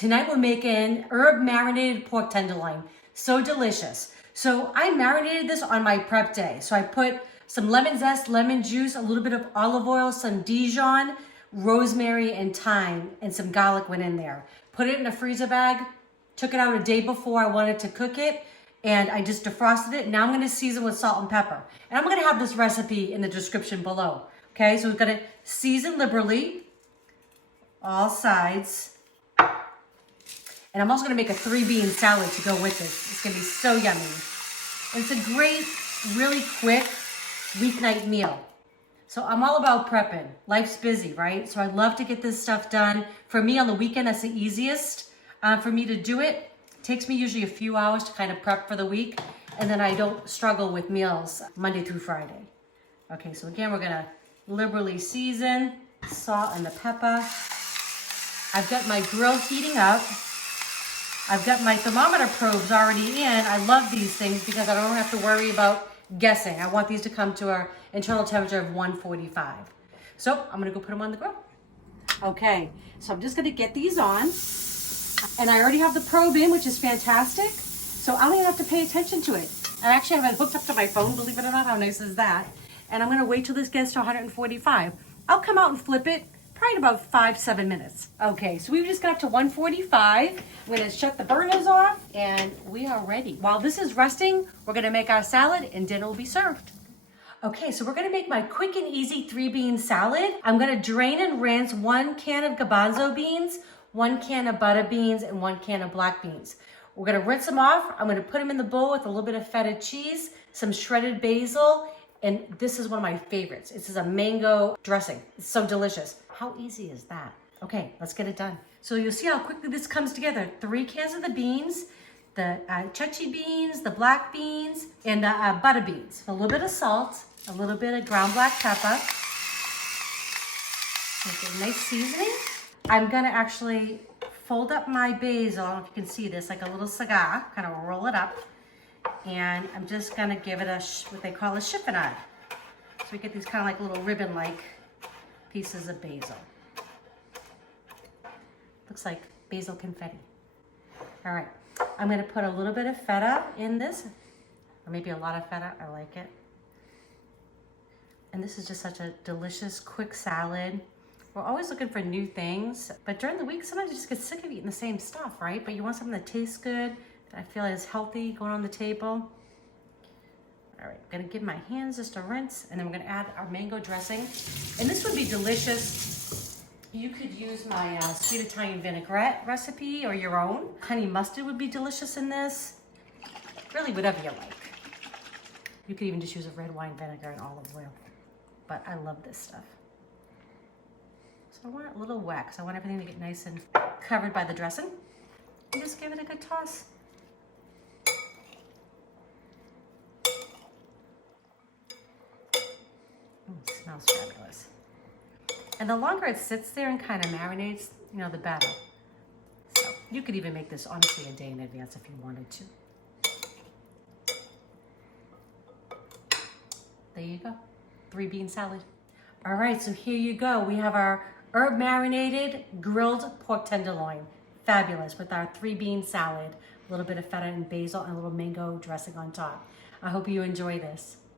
Tonight we're making herb marinated pork tenderloin. So delicious. So I marinated this on my prep day. So I put some lemon zest, lemon juice, a little bit of olive oil, some Dijon, rosemary, and thyme, and some garlic went in there. Put it in a freezer bag, took it out a day before I wanted to cook it, and I just defrosted it. Now I'm gonna season with salt and pepper. And I'm gonna have this recipe in the description below. Okay, so we're gonna season liberally, all sides. And I'm also gonna make a 3-bean salad to go with this. It's gonna be so yummy. And it's a great, really quick weeknight meal. So I'm all about prepping. Life's busy, right? So I love to get this stuff done. For me on the weekend, that's the easiest for me to do it. It takes me usually a few hours to kind of prep for the week. And then I don't struggle with meals Monday through Friday. Okay, so again, we're gonna liberally season, salt and the pepper. I've got my grill heating up. I've got my thermometer probes already in. I love these things because I don't have to worry about guessing. I want these to come to our internal temperature of 145. So I'm gonna go put them on the grill. Okay, so I'm just gonna get these on. And I already have the probe in, which is fantastic. So I don't even have to pay attention to it. I actually have it hooked up to my phone, believe it or not. How nice is that? And I'm gonna wait till this gets to 145. I'll come out and flip it probably in about 5-7 minutes. Okay, so we've just got up to 145. I'm gonna shut the burners off and we are ready. While this is resting, we're gonna make our salad and dinner will be served. Okay, so we're gonna make my quick and easy 3-bean salad. I'm gonna drain and rinse 1 can of garbanzo beans, 1 can of butter beans, and 1 can of black beans. We're gonna rinse them off. I'm gonna put them in the bowl with a little bit of feta cheese, some shredded basil, and this is one of my favorites. This is a mango dressing. It's so delicious. How easy is that? Okay, let's get it done. So you'll see how quickly this comes together. 3 cans of the beans, the chechi beans, the black beans, and the butter beans. A little bit of salt, a little bit of ground black pepper. Make a nice seasoning. I'm gonna actually fold up my basil, I don't know if you can see this, like a little cigar, kind of roll it up. And I'm just gonna give it a, what they call a chiffonade. So we get these kind of like little ribbon-like pieces of basil. Looks like basil confetti. All right, I'm gonna put a little bit of feta in this, or maybe a lot of feta, I like it. And this is just such a delicious, quick salad. We're always looking for new things, but during the week, sometimes you just get sick of eating the same stuff, right? But you want something that tastes good, that I feel is healthy going on the table. All right, I'm gonna give my hands just a rinse, and then we're gonna add our mango dressing. And this would be delicious. You could use my sweet Italian vinaigrette recipe or your own. Honey mustard would be delicious in this. Really, whatever you like. You could even just use a red wine vinegar and olive oil. But I love this stuff. So I want it a little wet because I want everything to get nice and covered by the dressing. And just give it a good toss. It smells fabulous. And the longer it sits there and kind of marinates, you know, the better. So you could even make this honestly a day in advance if you wanted to. There you go, 3-bean salad. All right, so here you go. We have our herb marinated grilled pork tenderloin. Fabulous with our 3-bean salad, a little bit of feta and basil and a little mango dressing on top. I hope you enjoy this.